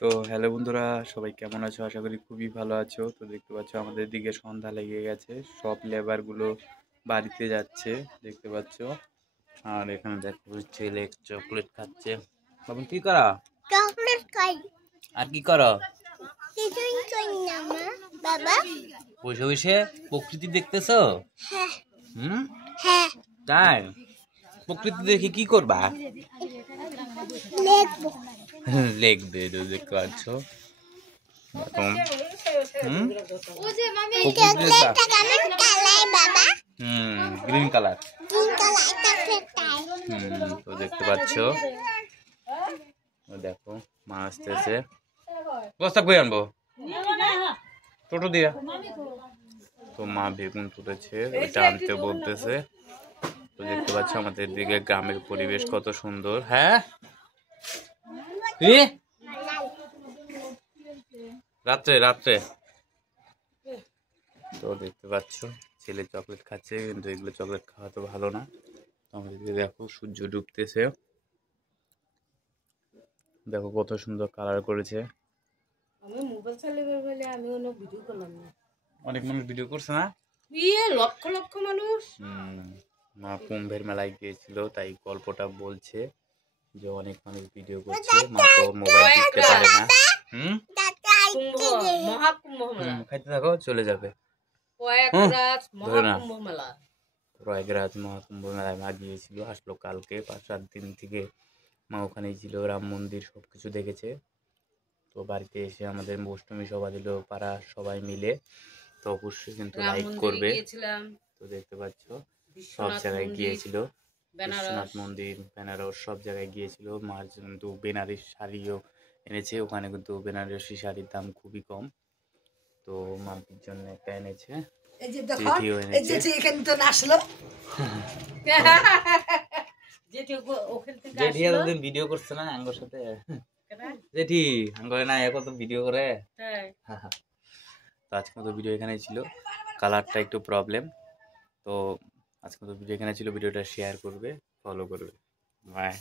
তো হ্যালো বন্ধুরা, সবাই কেমন আছো? আশা করি খুবই ভালো আছো। তো দেখতে পাচ্ছ আমাদের দিকে সন্ধ্যা লেগে গেছে, সব লেবারগুলো বাড়িতে যাচ্ছে দেখতে পাচ্ছ। আর এখানে দেখো ছেলে চকলেট খাচ্ছে। বাবু কি করা? চকলেট খাই। আর কি করো? কিছুই করি না মা বাবা। বসে বসে প্রকৃতি দেখতেছো? হ্যাঁ হ্যাঁ তাই? প্রকৃতি দেখে কি করবা? লিখবো। লিখবে। দেখতে পাচ্ছ চকলেটটা কেমন কালার বাবা? Green colour. গ্রিন কালার চকলেটটাই। তো দেখতে পাচ্ছ, দেখো মা আসতেছে। বস্তা কই আনবো? টোটো দিয়া। তো মা বেগুন তুলেছে, ওইটা আনতে বলতেছে। তো দেখতে পাচ্ছ আমাদের দিকে গ্রামের পরিবেশ কত সুন্দর। হ্যাঁ রাত্রে রাত্রে তো দেখতে পাচ্ছ ছেলে চকলেট খাচ্ছে, কিন্তু এগুলো চকলেট খাওয়া তো ভালো না। আমাদের দিকে দেখো সূর্য ডুবতেছে, দেখো কত সুন্দর কালার করেছে। আমি মোবাইল চালিয়ে বলে আমি অনেক ভিডিও করলাম না। অনেক মানুষ ভিডিও করছে না? লক্ষ লক্ষ মানুষ। মা কুম্ভের মেলায় গিয়েছিল, তাই গল্পটা বলছে যে অনেক মানুষ ভিডিও করছে। মা তো মোবাইল টিপতে পারে না। মহাকুম্ভ মেলা। খাইতে থাকো, চলে যাবে। প্রয়াগরাজ মহাকুম্ভ মেলা। প্রয়াগরাজ মহাকুম্ভ মেলায় মা গিয়েছিল, আসলো কালকে। 5-7 দিন থেকে মা ওখানেই ছিল, রাম মন্দির সবকিছু দেখেছে। তো বাড়িতে এসে আমাদের অষ্টমী সভা দিল পাড়া সবাই মিলে। তো অবশ্যই কিন্তু লাইক করবে। তো দেখতে পাচ্ছ সব জায়গায় গিয়েছিল, বিশ্বনাথ মন্দির, বেনারস সব জায়গায় গিয়েছিল। মার কিন্তু বেনারসি শাড়িও এনেছে, ওখানে কিন্তু বেনারসি শাড়ির দাম খুবই কম। তো মাম্পির জন্য একটা এনেছে, জেঠিও এনেছে। জেঠি এতদিন ভিডিও করছে না আঙ্গর সাথে। জেঠি আঙ্গরে না এখন তো ভিডিও করে। তো আজকে মতো ভিডিও এখানেই ছিল, কালারটা একটু প্রবলেম। তো আজকে মতো ভিডিও এখানে ছিল, ভিডিওটা শেয়ার করবে, ফলো করবে। বাই।